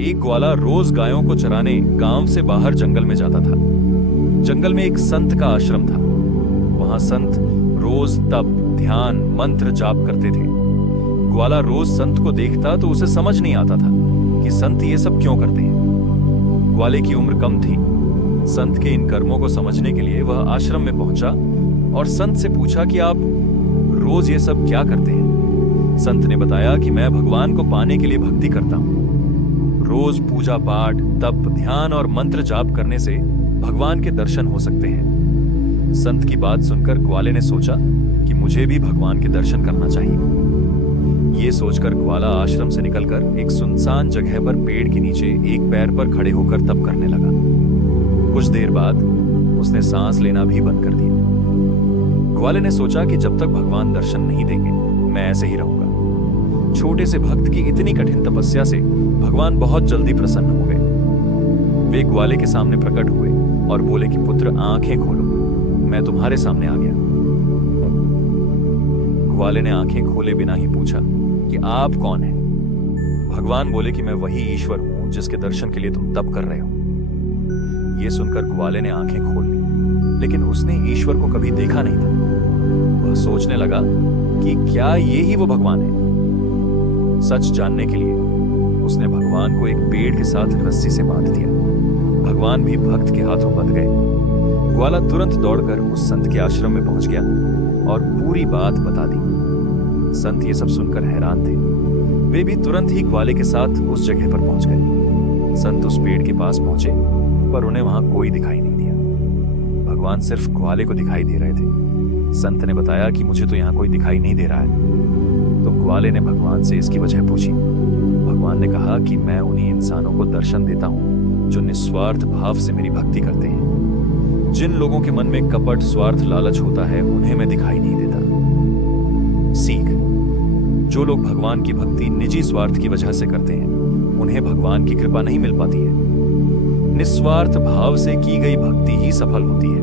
एक ग्वाला रोज गायों को चराने गांव से बाहर जंगल में जाता था। जंगल में एक संत का आश्रम था। वहां संत रोज तप, ध्यान, मंत्र जाप करते थे। ग्वाला रोज संत को देखता तो उसे समझ नहीं आता था कि संत ये सब क्यों करते हैं। ग्वाले की उम्र कम थी। संत के इन कर्मों को समझने के लिए वह आश्रम में पहुंचा और संत से पूछा कि आप रोज ये सब क्या करते हैं। संत ने बताया कि मैं भगवान को पाने के लिए भक्ति करता हूं। रोज पूजा पाठ, तप, ध्यान और मंत्र जाप करने से भगवान के दर्शन हो सकते हैं। संत की बात सुनकर ग्वाले ने सोचा कि मुझे भी भगवान के दर्शन करना चाहिए। ये सोचकर ग्वाला आश्रम से निकलकर एक सुनसान जगह पर पेड़ के नीचे एक पैर पर खड़े होकर तप करने लगा। कुछ देर बाद उसने सांस लेना भी बंद कर दिया। ग्वाले ने सोचा कि जब तक भगवान दर्शन नहीं देंगे मैं ऐसे ही रहूंगा। छोटे से भक्त की इतनी कठिन तपस्या से भगवान बहुत जल्दी प्रसन्न हो गए। वे ग्वाले के सामने प्रकट हुए और बोले कि पुत्र, आंखें खोलो, मैं तुम्हारे सामने आ गया। ग्वाले ने आंखें खोले बिना ही पूछा कि आप कौन हैं? भगवान बोले कि मैं वही ईश्वर हूं जिसके दर्शन के लिए तुम तप कर रहे हो। यह सुनकर ग्वाले ने आंखें खोल ली, लेकिन उसने ईश्वर को कभी देखा नहीं था। वह सोचने लगा कि क्या ये ही वो भगवान है। सच जानने के लिए उसने भगवान को एक पेड़ के साथ रस्सी से बांध दिया। भगवान भी भक्त के हाथों बंध गए। ग्वाला तुरंत दौड़कर उस संत के आश्रम में पहुंच गया और पूरी बात बता दी। संत ये सब सुनकर हैरान थे। वे भी तुरंत ही ग्वाले के साथ उस जगह पर पहुंच गए। संत उस पेड़ के पास पहुंचे पर उन्हें वहां कोई दिखाई नहीं दिया। भगवान सिर्फ ग्वाले को दिखाई दे रहे थे। संत ने बताया कि मुझे तो यहाँ कोई दिखाई नहीं दे रहा है। तो ग्वाले ने भगवान से इसकी वजह पूछी। भगवान ने कहा कि मैं उन्हीं इंसानों को दर्शन देता हूं जो निस्वार्थ भाव से मेरी भक्ति करते हैं। जिन लोगों के मन में कपट, स्वार्थ, लालच होता है उन्हें मैं दिखाई नहीं देता। सीख, जो लोग भगवान की भक्ति निजी स्वार्थ की वजह से करते हैं उन्हें भगवान की कृपा नहीं मिल पाती है। निस्वार्थ भाव से की गई भक्ति ही सफल होती है।